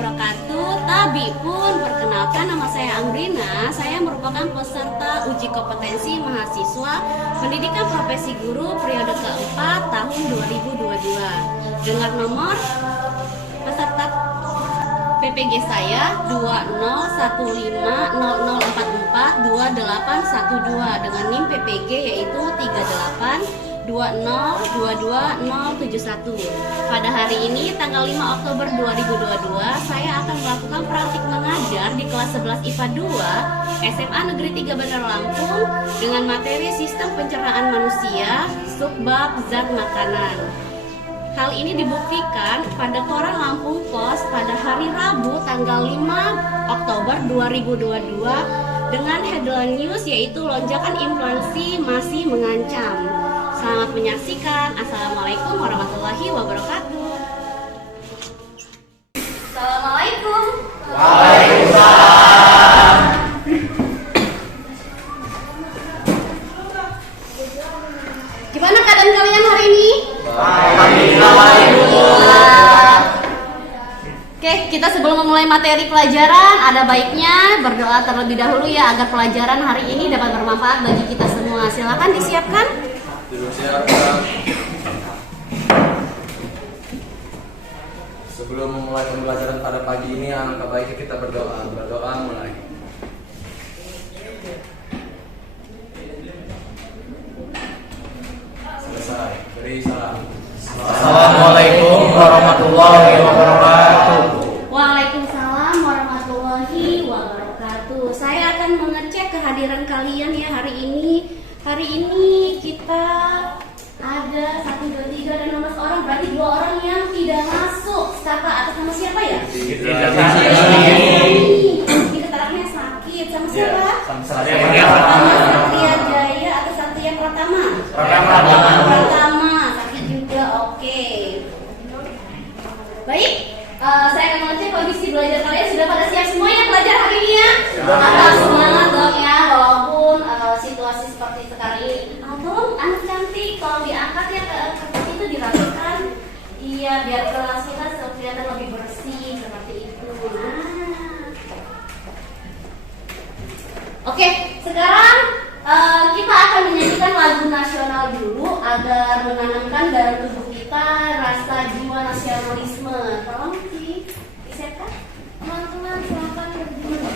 wabarakatuh. Tabi pun perkenalkan, nama saya Amrina. Saya merupakan peserta uji kompetensi mahasiswa pendidikan profesi guru periode keempat tahun 2022 dengan nomor peserta PPG saya 201500442812 dengan NIM PPG yaitu 382022071. Pada hari ini tanggal 5 Oktober 2022 saya akan melakukan praktik mengajar di kelas 11 IPA 2 SMA Negeri 3 Bandar Lampung dengan materi sistem pencernaan manusia subbab zat makanan. Hal ini dibuktikan pada koran Lampung Pos pada hari Rabu tanggal 5 Oktober 2022 dengan headline news yaitu lonjakan inflasi masih mengancam. Selamat menyaksikan. Assalamualaikum warahmatullahi wabarakatuh. Assalamualaikum. Waalaikumsalam. Gimana keadaan kalian hari ini? Oke, kita sebelum memulai materi pelajaran, ada baiknya berdoa terlebih dahulu ya agar pelajaran hari ini dapat bermanfaat bagi kita semua. Silakan disiapkan. Sebelum memulai pembelajaran pada pagi ini, alangkah baiknya kita berdoa. Berdoa mulai. Selesai. Beri salam. Assalamualaikum warahmatullahi wabarakatuh. Waalaikumsalam warahmatullahi wabarakatuh. Saya akan mengecek kehadiran kalian ya hari ini. Hari ini kita ada 1, 2, 3 dan 16 orang. Berarti 2 orang yang tidak masuk. Kakak atas nama siapa ya? Tidak Ini keterangannya sakit. Sama siapa? Sama Satria Jaya atau Satria Pratama? Pratama. Sakit juga. Oke. Baik. Saya akan mengecek kondisi belajar kalian. Sudah pada siap semua ya belajar hari ini ya? Atas semangat dong ya, walaupun situasi seperti sekarang ini. Tolong anak cantik, tolong diangkat ya kertas itu dirapikan. Iya, biar kelasnya kelihatan lebih bersih seperti itu. Nah. Oke, sekarang kita akan menyanyikan lagu nasional dulu agar menanamkan dalam tubuh kita rasa jiwa nasionalisme. Tolong disiapkan. Teman-teman silakan berdiri.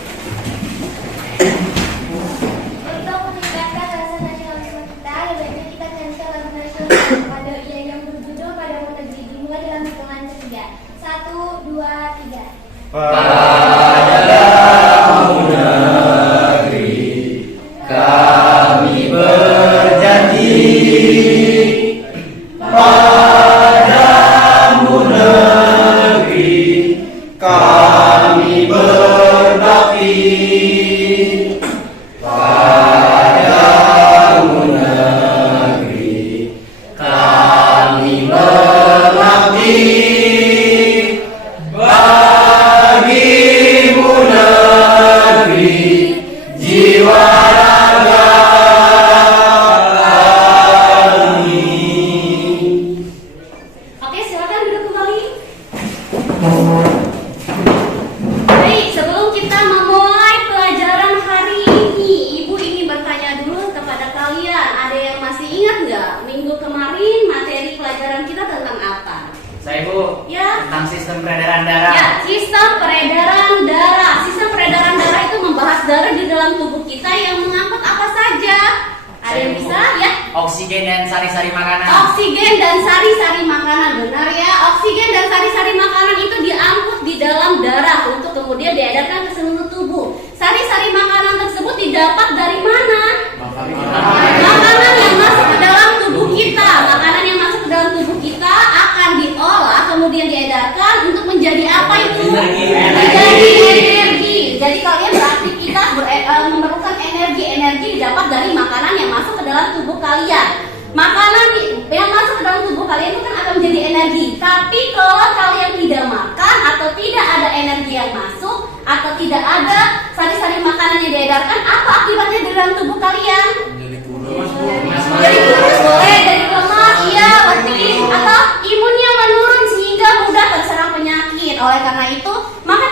Untuk meningkatkan rasa nasionalisme kita, lebih baik kita nyanyikan lagu nasional pada yang berjudul Padamu Negeri dimulai dalam hitungan ketiga. 1, 2, 3. Padamu negeri kami berjanji, padamu negeri kami berbakti, padamu negeri kami berbakti, bagimu negeri jiwa raga kami. Oke, silakan duduk kembali. Baik, sebelum kita memulai pelajaran hari ini, Ibu ingin bertanya dulu kepada kalian. Ada yang masih ingat nggak minggu kemarin materi pelajaran kita tentang apa? Saya Bu, Ya. tentang sistem peredaran darah. Ya, sistem peredaran darah. Sistem peredaran darah itu membahas darah di dalam tubuh kita yang mengangkut apa saja. Ada yang bisa ya? Oksigen dan sari-sari makanan. Oksigen dan sari-sari makanan, benar ya? Oksigen dan sari-sari makanan itu diangkut di dalam darah untuk kemudian diedarkan ke seluruh tubuh. Sari-sari makanan tersebut didapat dari mana? Makanan yang masuk ke dalam tubuh kita. Makanan yang masuk ke dalam tubuh kita akan diolah kemudian diedarkan untuk menjadi apa itu? Menjadi energi. Jadi kalian beraktivitas memerlukan energi didapat dari makanan yang masuk ke dalam tubuh kalian. Makanan yang masuk ke dalam tubuh kalian itu kan akan menjadi energi. Tapi kalau kalian tidak makan atau tidak ada energi yang masuk atau tidak ada sari-sari makanan yang diedarkan, apa akibatnya di dalam tubuh kalian? Jadi kurus. Jadi kurus boleh, jadi lemah, iya pasti, atau imunnya menurun sehingga mudah terserang penyakit. Oleh karena itu, maka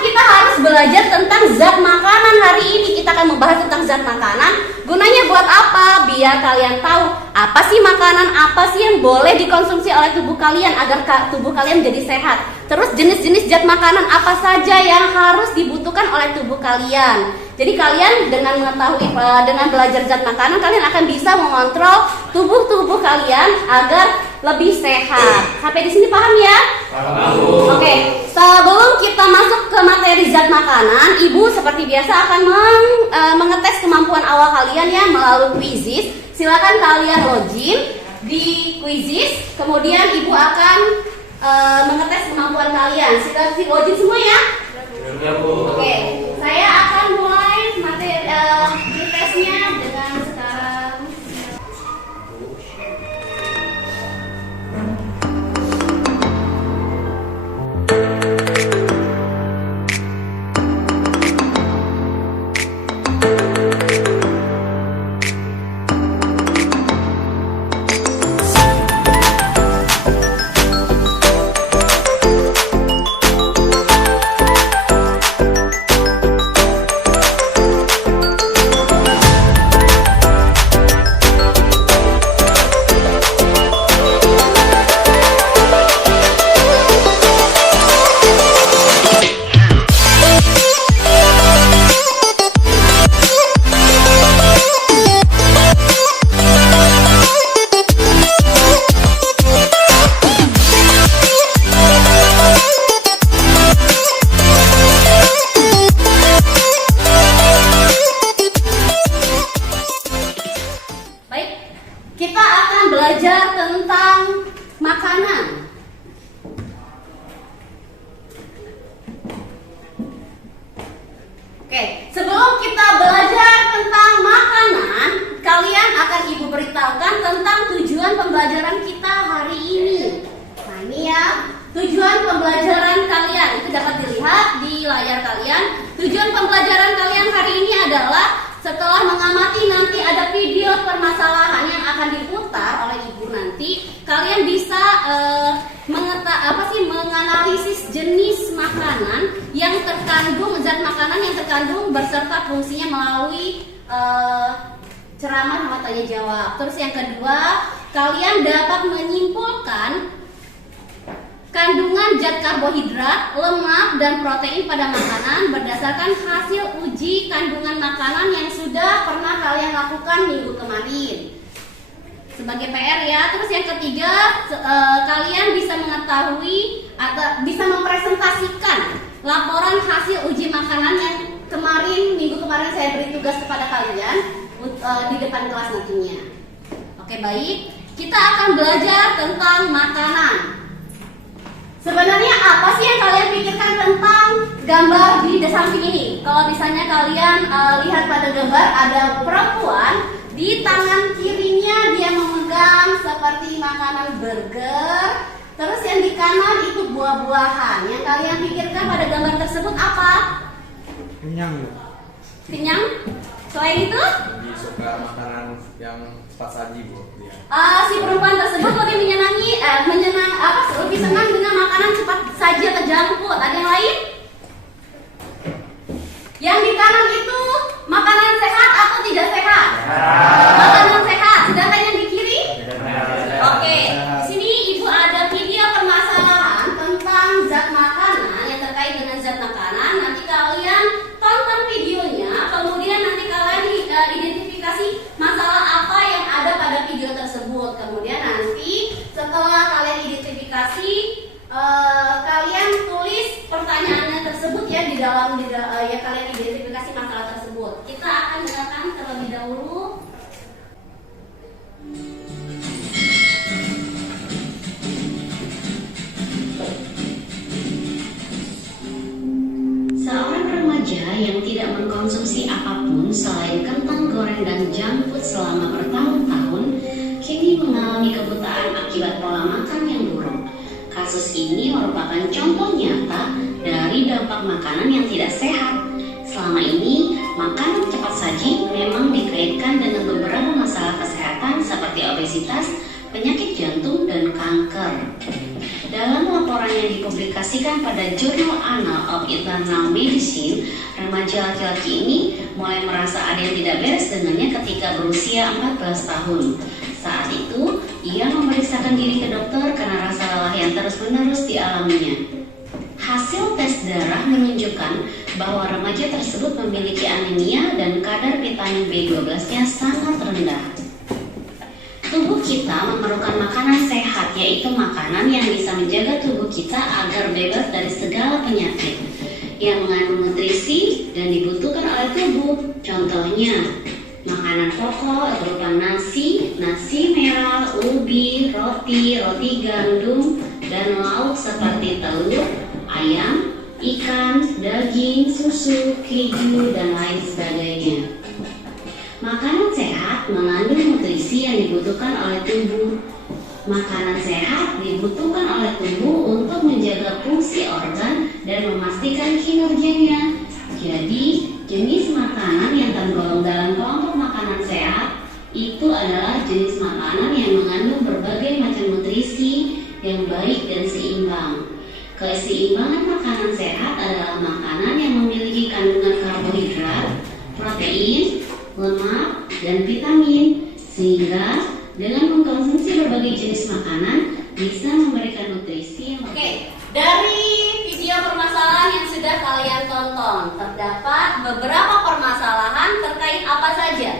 belajar tentang zat makanan. Hari ini kita akan membahas tentang zat makanan. Gunanya buat apa? Biar kalian tahu apa sih makanan, apa sih yang boleh dikonsumsi oleh tubuh kalian agar tubuh kalian jadi sehat. Terus jenis-jenis zat makanan apa saja yang harus dibutuhkan oleh tubuh kalian. Jadi kalian dengan mengetahui, dengan belajar zat makanan, kalian akan bisa mengontrol tubuh kalian agar lebih sehat. Sampai di sini paham ya? Paham. Oke, sebelum kita masuk ke materi zat makanan, Ibu seperti biasa akan mengetes kemampuan awal kalian ya melalui quizzes. Silakan kalian login di quizzes, kemudian Ibu akan mengetes kemampuan kalian. Silakan login semua ya. Oke, saya akan mulai materi tesnya dengan sekarang. Kita akan belajar tentang makanan. Oke, sebelum kita belajar tentang makanan, kalian akan Ibu beritahukan tentang tujuan pembelajaran kita hari ini. Nah ini ya, tujuan pembelajaran kalian. Itu dapat dilihat di layar kalian. Tujuan pembelajaran kalian hari ini adalah setelah mengamati nanti ada video permasalahan yang akan diputar oleh Ibu nanti, kalian bisa menganalisis jenis makanan yang terkandung, zat makanan yang terkandung beserta fungsinya melalui ceramah sama tanya jawab. Terus yang kedua, kalian dapat menyimpulkan kandungan zat karbohidrat, lemak, dan protein pada makanan berdasarkan hasil uji kandungan makanan yang sudah pernah kalian lakukan minggu kemarin. Sebagai PR ya. Terus yang ketiga, kalian bisa mengetahui atau bisa mempresentasikan laporan hasil uji makanan yang minggu kemarin saya beri tugas kepada kalian di depan kelas nantinya. Oke baik, kita akan belajar tentang makanan. Sebenarnya apa sih yang kalian pikirkan tentang gambar di samping ini? Kalau misalnya kalian lihat pada gambar, ada perempuan di tangan kirinya dia memegang seperti makanan burger. Terus yang di kanan itu buah-buahan. Yang kalian pikirkan pada gambar tersebut apa? Kenyang. Kenyang? Selain itu? Lebih suka makanan yang cepat saji Bu. Ya. Si perempuan tersebut lebih lebih senang dengan makanan cepat saji atau junk food. Ada yang lain? Yang di kanan itu makanan sehat atau tidak sehat? Makanan sehat. Sedangkan yang di kiri? Oke. Di sini Ibu ada video permasalahan tentang zat makanan yang terkait dengan zat makanan. Nanti kalian tonton videonya, kemudian nanti kalian identifikasi masalah apa yang ada pada video tersebut. Kemudian nanti setelah kalian identifikasi, kalian tulis pertanyaannya tersebut ya di dalam ya kalian identifikasi masalah tersebut. Kita akan dengarkan terlebih dahulu. Seorang remaja yang tidak mengkonsumsi apapun selain kentang goreng dan junk food selama bertahun-tahun, kini mengalami kebutaan akibat pola makan yang buruk. Kasus ini merupakan contoh nyata dari dampak makanan yang tidak sehat. Selama ini, makanan cepat saji memang dikaitkan dengan beberapa masalah kesehatan seperti obesitas, penyakit jantung, dan kanker. Dalam laporan yang dipublikasikan pada Journal Annals of Internal Medicine, remaja laki-laki ini mulai merasa ada yang tidak beres dengannya ketika berusia 14 tahun. Saat itu, ia memeriksakan diri ke dokter karena rasa lelah yang terus-menerus dialaminya. Hasil tes darah menunjukkan bahwa remaja tersebut memiliki anemia dan kadar vitamin B12-nya sangat rendah. Tubuh kita memerlukan makanan sehat, yaitu makanan yang bisa menjaga tubuh kita agar bebas dari segala penyakit yang mengandung nutrisi dan dibutuhkan oleh tubuh. Contohnya, makanan pokok berupa nasi merah, ubi, roti gandum, dan lauk seperti telur, ayam, ikan, daging, susu, keju, dan lain sebagainya. Makanan sehat mengandung nutrisi yang dibutuhkan oleh tubuh. Makanan sehat dibutuhkan oleh tubuh untuk menjaga fungsi organ dan memastikan kinerjanya. Jadi, jenis makanan yang tergolong dalam kelompok makanan sehat itu adalah jenis makanan yang mengandung berbagai macam nutrisi yang baik dan seimbang. Keseimbangan makanan sehat adalah makanan yang memiliki kandungan karbohidrat, protein, lemak, dan vitamin, sehingga dengan mengkonsumsi berbagai jenis makanan bisa memberikan nutrisi yang Oke, dari video permasalahan yang sudah kalian tonton, terdapat beberapa permasalahan terkait apa saja?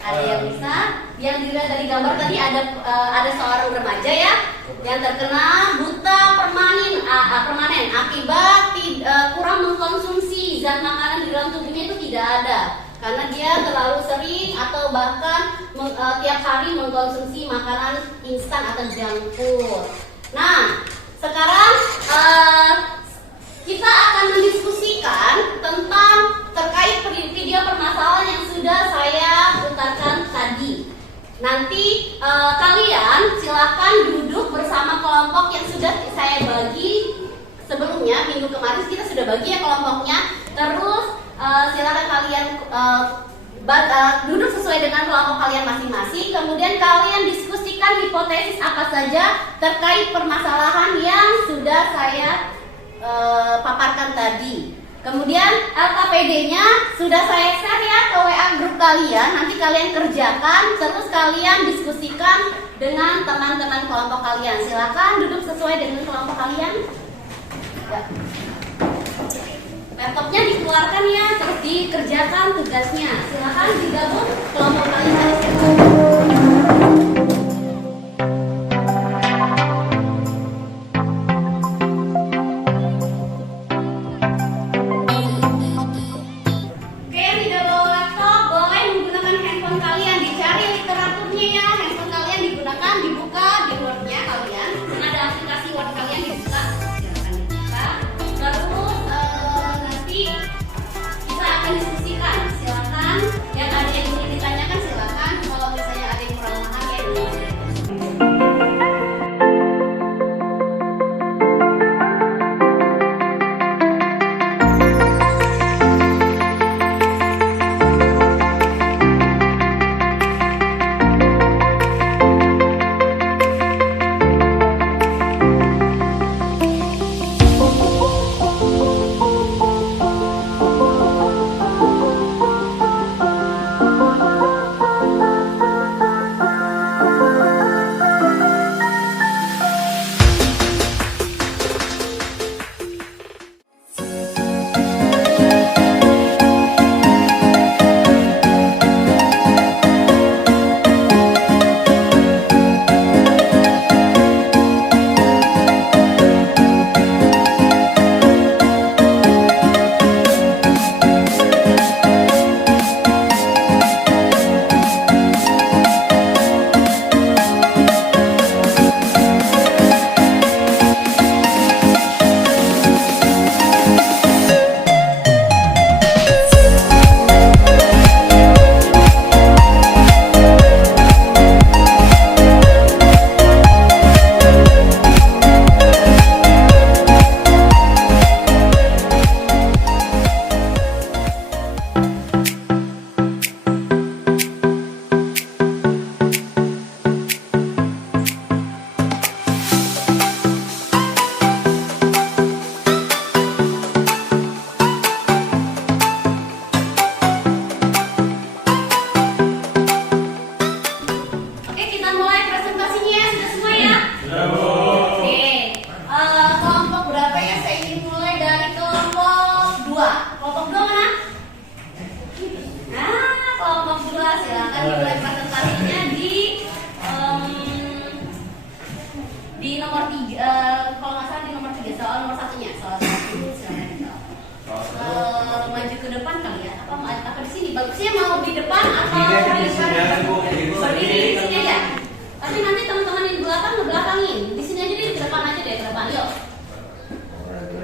Ada yang bisa, yang dilihat dari gambar tadi ada seorang remaja ya, yang terkena buta permanen akibat kurang mengkonsumsi zat makanan di dalam tubuhnya itu tidak ada. Karena dia terlalu sering atau bahkan tiap hari mengkonsumsi makanan instan atau junk food. Nah, sekarang kita akan mendiskusikan tentang terkait video permasalahan yang sudah saya putarkan tadi. Nanti kalian silahkan duduk bersama kelompok yang sudah saya bagi sebelumnya. Minggu kemarin kita sudah bagi ya kelompoknya. Terus silakan kalian duduk sesuai dengan kelompok kalian masing-masing. Kemudian kalian diskusikan hipotesis apa saja terkait permasalahan yang sudah saya paparkan tadi. Kemudian LKPD-nya sudah saya share ya ke WA grup kalian. Nanti kalian kerjakan, terus kalian diskusikan dengan teman-teman kelompok kalian. Silakan duduk sesuai dengan kelompok kalian. Ya. Laptopnya dikeluarkan ya, terus dikerjakan tugasnya. Silakan digabung kelompok kalian. Oke, yang tidak bawa laptop boleh menggunakan handphone kalian. Dicari literaturnya ya. Handphone kalian digunakan, dibuka di Word-nya kalian. Ada aplikasi Word kalian dibuka. Silakan dibuka. Terus kita akan diskusikan. Silakan yang ada yang ingin ditanyakan silakan. Kalau Bagusnya mau di depan atau di belakang? Berdiri di sini aja. Tapi nanti teman-teman yang di belakang ngebelakangin. Di sini aja deh, di depan aja deh, ke depan. Yuk.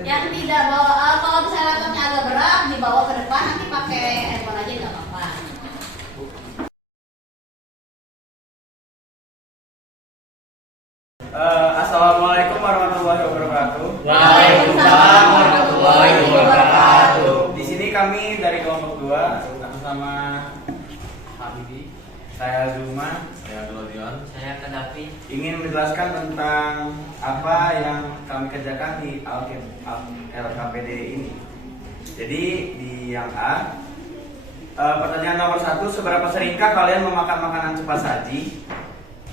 Yang tidak bawa, kalau misalnya laptopnya agak berat, dibawa ke depan. Nanti pakai handphone aja nggak apa-apa. Assalamualaikum warahmatullahi wabarakatuh. Waalaikumsalam warahmatullahi wabarakatuh. Di sini kami dari kelompok 2 atas nama Habibi, saya Zuma Saya Glodion. saya Kadafi. ingin menjelaskan tentang apa yang kami kerjakan di LKPD ini. Jadi di yang A, pertanyaan nomor 1, seberapa seringkah kalian memakan makanan cepat saji?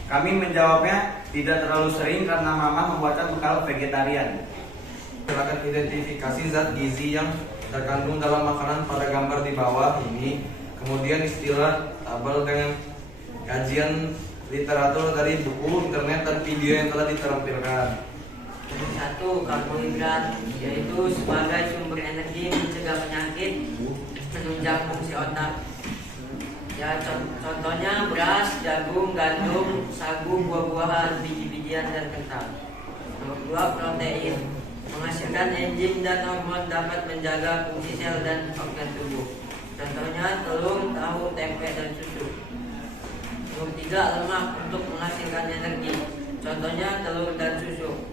Kami menjawabnya tidak terlalu sering karena mama membuatkan bekal vegetarian. Silakan identifikasi zat gizi yang terkandung dalam makanan pada gambar di bawah ini. Kemudian istilah tabel dengan kajian literatur dari buku, internet, dan video yang telah ditampilkan. Nomor 1, karbohidrat, yaitu sebagai sumber energi mencegah penyakit, menunjang fungsi otak. Ya, contohnya beras, jagung, gandum, sagu, buah-buahan, biji-bijian, dan kentang. Nomor 2, protein, menghasilkan enzim dan hormon, dapat menjaga fungsi sel dan organ tubuh. Contohnya telur, tahu, tempe, dan susu. Nomor 3, lemak, untuk menghasilkan energi. Contohnya telur dan susu.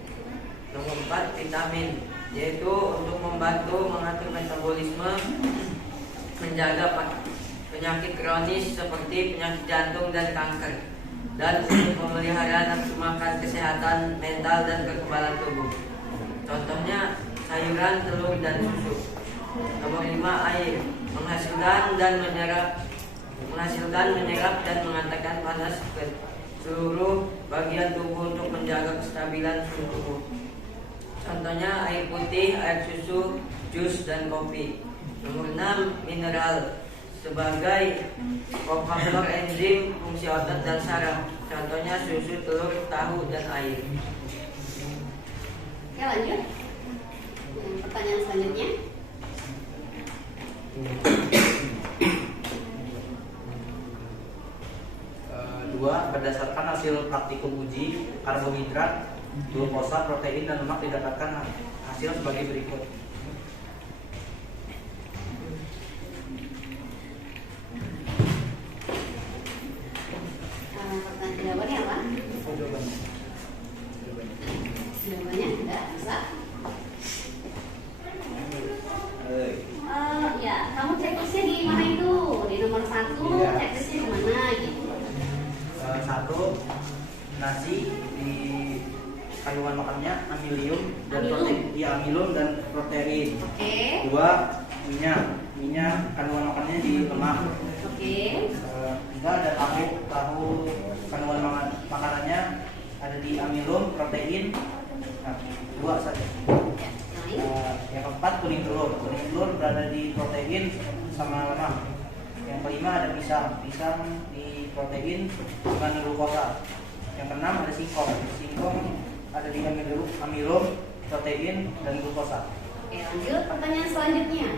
Nomor 4, vitamin, yaitu untuk membantu mengatur metabolisme, menjaga penyakit kronis seperti penyakit jantung dan kanker, dan untuk memelihara nafsu makan, kesehatan mental, dan kekebalan tubuh. Contohnya sayuran, telur, dan susu. Nomor 5, air, menghasilkan menyerap dan mengantarkan panas ke seluruh bagian tubuh untuk menjaga kestabilan suhu tubuh. Contohnya air putih, air susu, jus, dan kopi. Nomor 6, mineral, sebagai kofaktor enzim, fungsi otot dan saraf. Contohnya susu, telur, tahu, dan air. Ya lanjut. Pertanyaan selanjutnya. Dua, berdasarkan hasil praktikum uji, karbohidrat, glukosa, protein, dan lemak didapatkan hasil sebagai berikut. Jawabannya apa? Jawabannya tidak bisa. Ya, kamu checklistnya di mana itu? Di nomor 1, checklistnya di mana gitu? 1, nasi, di kandungan makannya amilium dan Amilum? protein, ya amilum dan protein. Oke. 2, minyak kandungan makannya di lemak. Oke. 3, ada tahu kandungan makanannya ada di amilum, protein. Nah, 2 saja. Ya, lain. Yang keempat, kuning telur berada di protein sama lemak. Yang kelima, ada pisang di protein dengan glukosa. Yang keenam, ada singkong ada di amilum, protein, dan glukosa. Oke, lanjut pertanyaan selanjutnya.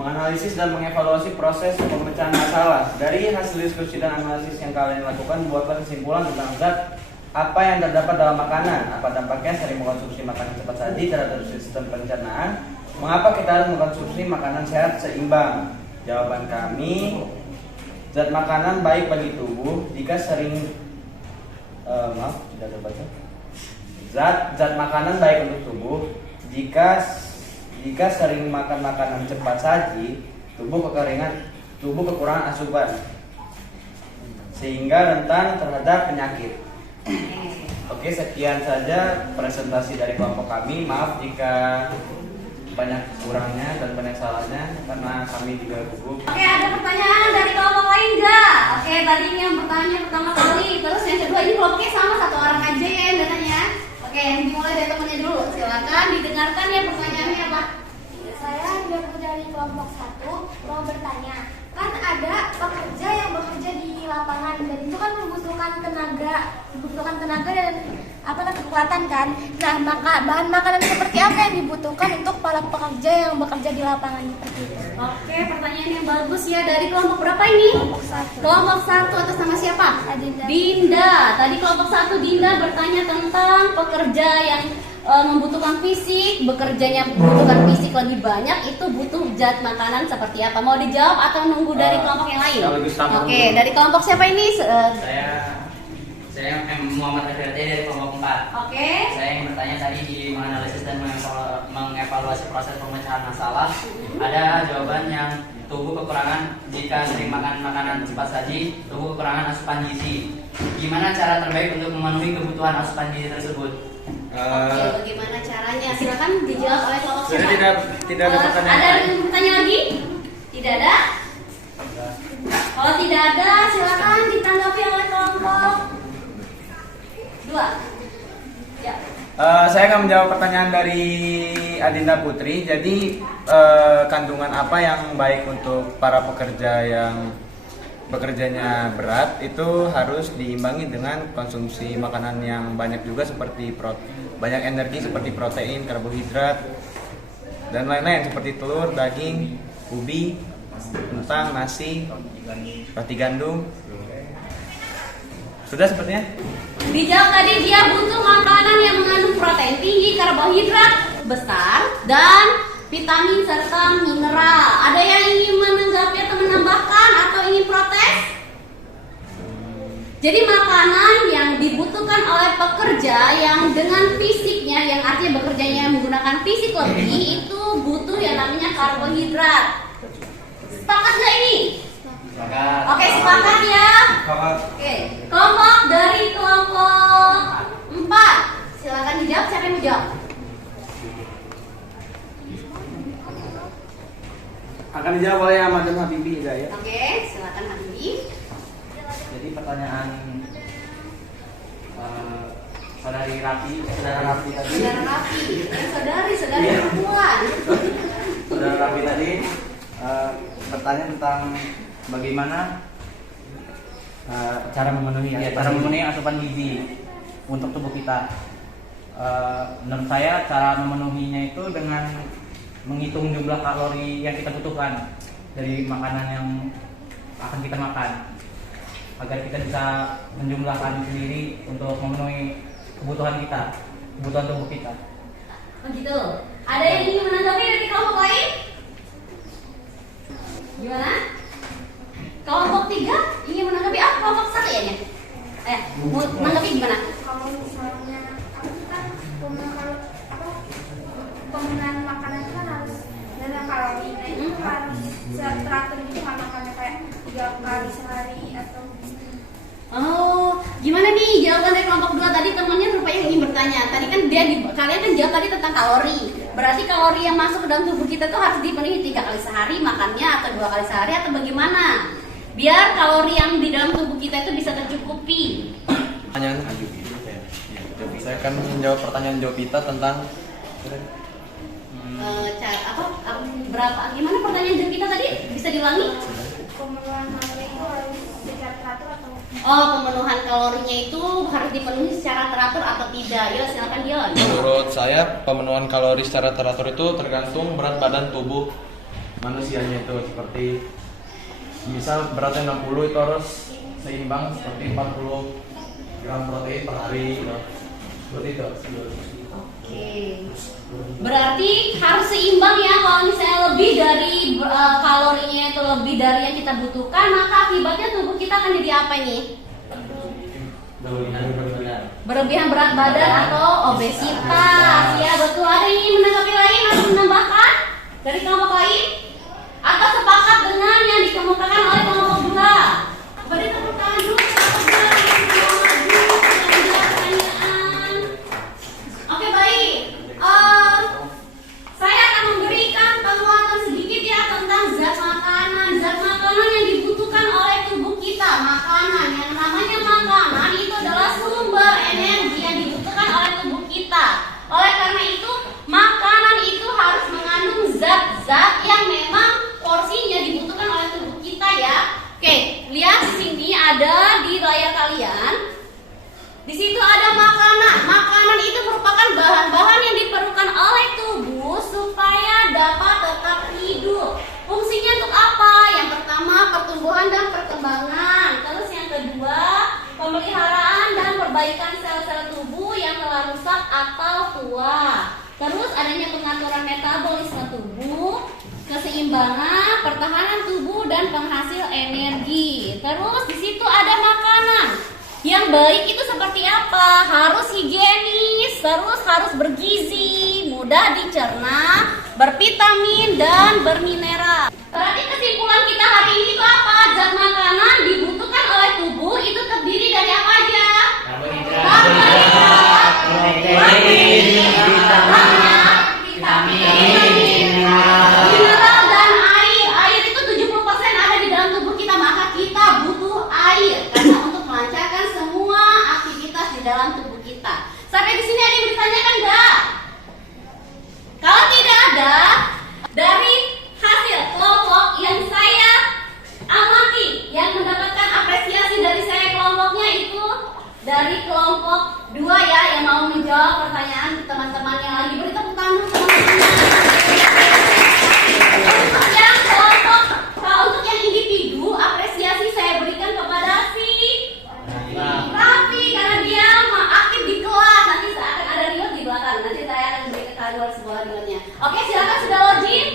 menganalisis dan mengevaluasi proses pemecahan masalah. Dari hasil diskusi dan analisis yang kalian lakukan, buatlah kesimpulan tentang zat apa yang terdapat dalam makanan, apa dampaknya sering mengkonsumsi makanan cepat saji terhadap sistem pencernaan, mengapa kita harus mengkonsumsi makanan sehat seimbang. Jawaban kami, zat makanan baik bagi tubuh jika sering tidak terbaca. Zat makanan baik untuk tubuh jika sering makan makanan cepat saji, tubuh kekurangan asupan sehingga rentan terhadap penyakit. Oke, sekian saja presentasi dari kelompok kami. Maaf jika banyak kurangnya dan banyak salahnya karena kami juga gugup. Oke, ada pertanyaan dari kelompok lain nggak? Oke, tadi ini yang bertanya pertama kali, terus yang kedua ini kelompoknya sama, satu orang aja ya yang datanya. Oke, dimulai dari temennya dulu. Silakan didengarkan ya pertanyaannya apa? Saya Diego dari kelompok 1 mau bertanya, kan ada pekerja yang bekerja di lapangan dan itu kan membutuhkan tenaga dan kekuatan kan. Nah, maka bahan makanan seperti apa yang dibutuhkan untuk para pekerja yang bekerja di lapangan seperti itu? Oke, pertanyaan yang bagus ya. Dari kelompok berapa ini? Kelompok 1. Kelompok 1 atas nama siapa? Adinda. Dinda. Tadi kelompok 1 Dinda bertanya tentang pekerja yang membutuhkan fisik, bekerjanya membutuhkan fisik lebih banyak, itu butuh zat makanan seperti apa? Mau dijawab atau nunggu dari kelompok yang lain? Oke, dari kelompok siapa ini? Saya Muhammad FRT dari kelompok 4. Oke. Saya ingin bertanya tadi di menganalisis dan mengevaluasi proses pemecahan masalah. Ada jawaban yang tubuh kekurangan jika sering makan makanan cepat saji, tubuh kekurangan asupan gizi. Gimana cara terbaik untuk memenuhi kebutuhan asupan gizi tersebut? Oke, bagaimana caranya? Silakan dijawab oleh kelompok Sudah siapa? tidak ada pertanyaan. Ada yang bertanya lagi? Tidak ada? Kalau tidak ada, silakan ditanggapi oleh kelompok 2. Ya. Saya akan menjawab pertanyaan dari Adinda Putri. Jadi kandungan apa yang baik untuk para pekerja yang bekerjanya berat itu harus diimbangi dengan konsumsi makanan yang banyak juga seperti banyak energi seperti protein, karbohidrat dan lain-lain seperti telur, daging, ubi, kentang, nasi, roti gandum. Sudah sepertinya? Dijawab tadi dia butuh makanan yang mengandung protein tinggi, karbohidrat besar, dan vitamin serta mineral. Ada yang ingin menanggapi atau menambahkan atau ingin protes? Jadi makanan yang dibutuhkan oleh pekerja yang dengan fisiknya, yang artinya bekerjanya menggunakan fisik lebih, itu butuh yang namanya karbohidrat. Sepakat nggak ini? Sepakat. Oke, sepakat ya. Oke, kelompok dari kelompok 4. Silakan dijawab, siapa yang mau jawab? Akan dijawab oleh Ahmad dan Habibie Hidayat. Oke, silakan Habibie. Jadi pertanyaan saudara Rafi tadi. Saudara Rafi, saudari perempuan. Saudara Rafi tadi bertanya tentang bagaimana cara memenuhi asupan gizi untuk tubuh kita. Menurut saya cara memenuhinya itu dengan menghitung jumlah kalori yang kita butuhkan dari makanan yang akan kita makan, agar kita bisa menjumlahkan sendiri untuk memenuhi kebutuhan tubuh kita. Begitu. Ada yang ingin menanggapi dari kelompok lain? Gimana? Kelompok 3 ingin menanggapi apa? Kelompok 1 ya? Mau menanggapi gimana? Kalau misalnya penggunaan makanan kan harus dengan kalori, nah itu harus teratur gitu, nggak makannya kayak 3 kali sehari atau Oh, gimana nih jawaban dari kelompok 2 tadi? Temannya rupanya ingin bertanya. Tadi kan kalian kan jawab tadi tentang kalori. Berarti kalori yang masuk ke dalam tubuh kita tuh harus dipenuhi 3 kali sehari makannya, atau 2 kali sehari, atau bagaimana? Biar kalori yang di dalam tubuh kita itu bisa tercukupi. Pertanyaan saya akan menjawab pertanyaan Jovita tentang Gimana pertanyaan kita tadi? Bisa diulangi? pemenuhan kalori itu harus secara teratur atau Pemenuhan kalorinya itu harus dipenuhi secara teratur atau tidak? Ya, silakan Dion. Menurut saya pemenuhan kalori secara teratur itu tergantung berat badan tubuh manusianya itu. Seperti misal beratnya 60 itu harus seimbang seperti 40 gram protein per hari gitu. Seperti itu. Oke. Berarti harus seimbang ya. Kalau misalnya lebih dari kalorinya itu lebih dari yang kita butuhkan, maka akibatnya tubuh kita akan jadi apa nih? Berlebihan berat badan atau obesitas. Ya betul. Ada yang ingin menanggapi lain atau menambahkan dari kelompok lain? Atau sepakat dengan yang dikemukakan oleh kelompok 2? Beri tepuk tangan dulu. Oke, baik. Saya akan memberikan penguatan sedikit ya tentang zat makanan. Zat makanan yang dibutuhkan oleh tubuh kita. Makanan, yang namanya makanan itu adalah sumber energi yang dibutuhkan oleh tubuh kita. Oleh karena itu, makanan itu harus mengandung zat-zat yang memang porsinya dibutuhkan oleh tubuh kita ya. Oke, lihat di sini ada di layar kalian. Di situ ada makanan. Makanan itu merupakan bahan-bahan yang diperlukan oleh tubuh supaya dapat tetap hidup. Fungsinya untuk apa? Yang pertama, pertumbuhan dan perkembangan. Terus yang kedua, pemeliharaan dan perbaikan sel-sel tubuh yang telah rusak atau tua. Terus adanya pengaturan metabolisme tubuh, keseimbangan, pertahanan tubuh dan penghasil energi. Terus di situ ada makanan. Yang baik itu seperti apa? Harus higienis, terus harus bergizi, mudah dicerna, bervitamin dan bermineral. Berarti kesimpulan kita hari ini itu apa? Zat makanan dibutuhkan oleh tubuh itu terdiri dari apa aja? Karbohidrat, protein, mineral dan air. Air itu 70% ada di dalam tubuh kita, maka kita butuh air karena untuk melancarkan semua aktivitas di dalam tubuh kita. Sampai di sini ada yang ditanyakan enggak? Kalau tidak ada, dari hasil kelompok yang saya amati, yang mendapatkan apresiasi dari saya kelompoknya itu dari kelompok 2 ya, yang mau menjawab pertanyaan teman-teman yang lagi beri tepuk tangan teman-teman. Untuk yang kelompok, untuk yang individu, apresiasi saya berikan kepada si Raffi karena dia aktif di kelas. Nanti akan ada reward di belakang. Nanti saya akan berikan kalian sebuah rewardnya. Oke, silakan sudah login.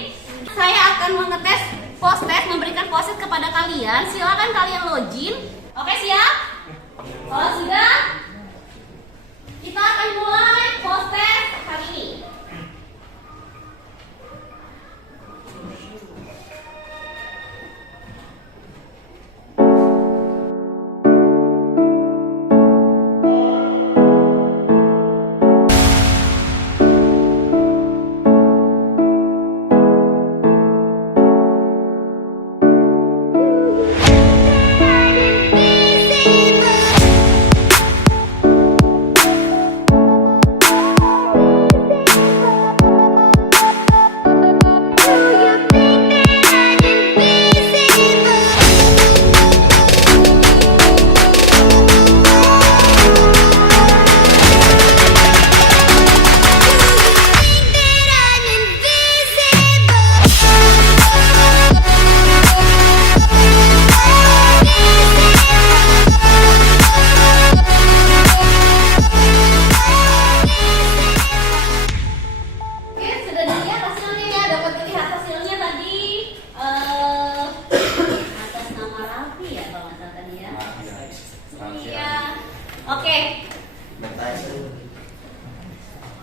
Saya akan mengetes post-test, memberikan post-test kepada kalian. Silakan kalian login. Oke, siap? Kalau sudah, kita akan mulai post-test hari ini.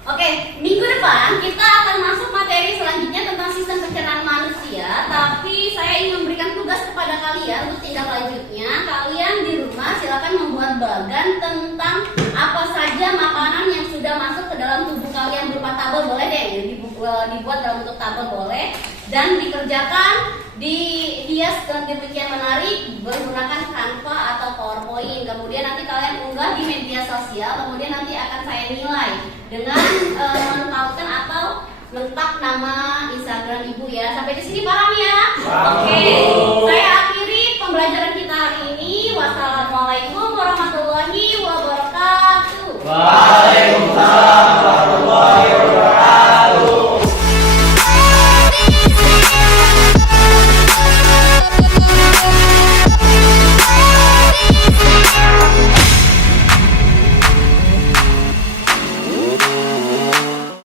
Oke, minggu depan kita akan masuk materi selanjutnya tentang sistem pencernaan manusia. Tapi saya ingin memberikan tugas kepada kalian untuk tindak lanjutnya. Kalian di rumah silakan membuat bagan tentang apa saja makanan yang sudah masuk ke dalam tubuh kalian berupa tabel, boleh deh dibuat dalam bentuk tabel boleh, dan dikerjakan dihias demikian menarik menggunakan Canva atau PowerPoint. Kemudian nanti kalian unggah di media sosial. Kemudian nanti akan saya nilai dengan menetapkan atau mentak nama Instagram ibu ya. Sampai di sini paham ya? Oke. Saya akhiri pembelajaran kita hari ini. Wassalamualaikum warahmatullahi wabarakatuh. Waalaikumsalam warahmatullahi wabarakatuh.